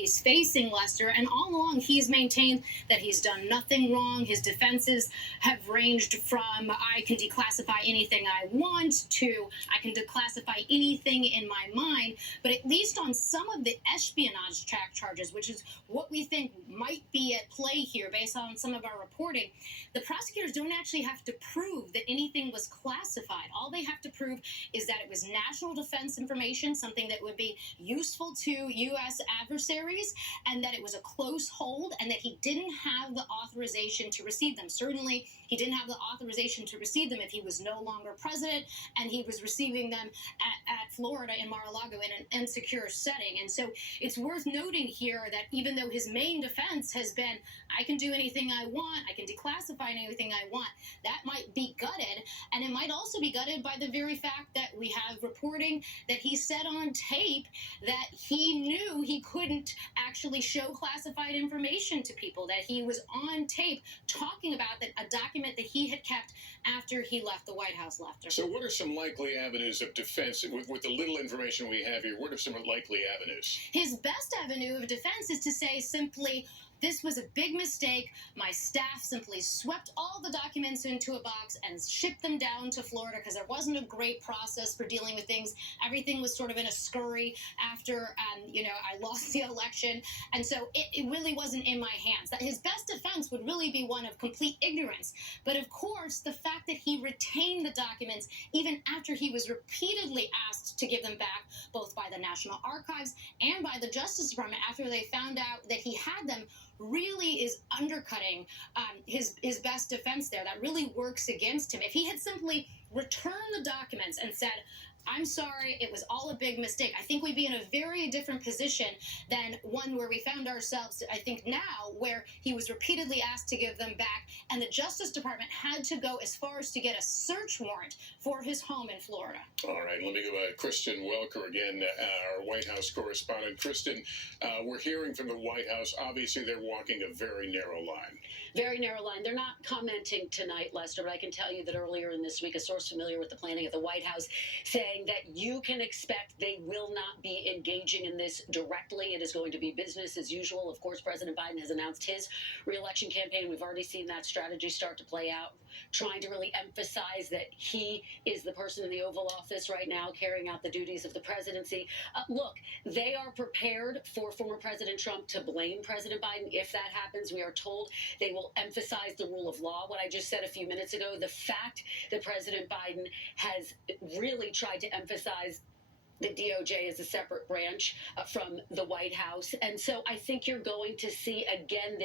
he's facing, Lester. And all along, he's maintained that he's done nothing wrong. His defenses have ranged from I can declassify anything I want to I can declassify anything in my mind. But at least on some of the espionage charges, which is what we think might be at play here based on some of our reporting, the prosecutors don't actually have to prove that anything was classified. All they have to prove is that it was national defense information, something that would be useful to U.S. adversaries, and that it was a close hold, and that he didn't have the authorization to receive them. Certainly, he didn't have the authorization to receive them if he was no longer president and he was receiving them at Florida in Mar-a-Lago in an insecure setting. And so it's worth noting here that even though his main defense has been, I can do anything I want, I can declassify anything I want, that might be gutted. And it might also be gutted by the very fact that we have reporting that he said on tape that he knew he couldn't actually show classified information to people, that he was on tape talking about that a document that he had kept after he left the White House, Lester. So what are some likely avenues of defense? With the little information we have here, what are some likely avenues? His best avenue of defense is to say simply, this was a big mistake. My staff simply swept all the documents into a box and shipped them down to Florida because there wasn't a great process for dealing with things. Everything was sort of in a scurry after, I lost the election. And so it really wasn't in my hands. That his best defense would really be one of complete ignorance. But of course, the fact that he retained the documents even after he was repeatedly asked to give them back, both by the National Archives and by the Justice Department after they found out that he had them, really is undercutting his best defense there. That really works against him. If he had simply returned the documents and said, I'm sorry, it was all a big mistake, I think we'd be in a very different position than one where we found ourselves, I think now, where he was repeatedly asked to give them back, and the Justice Department had to go as far as to get a search warrant for his home in Florida. All right, let me go to Kristen Welker again, our White House correspondent. Kristen, we're hearing from the White House. Obviously, they're walking a very narrow line. Very narrow line. They're not commenting tonight, Lester, but I can tell you that earlier in this week, a source familiar with the planning at the White House saying that you can expect they will not be engaging in this directly. It is going to be business as usual. Of course, President Biden has announced his re-election campaign. We've already seen that strategy start to play out, trying to really emphasize that he is the person in the Oval Office right now carrying out the duties of the presidency. Look, they are prepared for former President Trump to blame President Biden. If that happens, we are told they will emphasize the rule of law. What I just said a few minutes ago, the fact that President Biden has really tried to emphasize the DOJ is a separate branch from the White House. And so I think you're going to see again this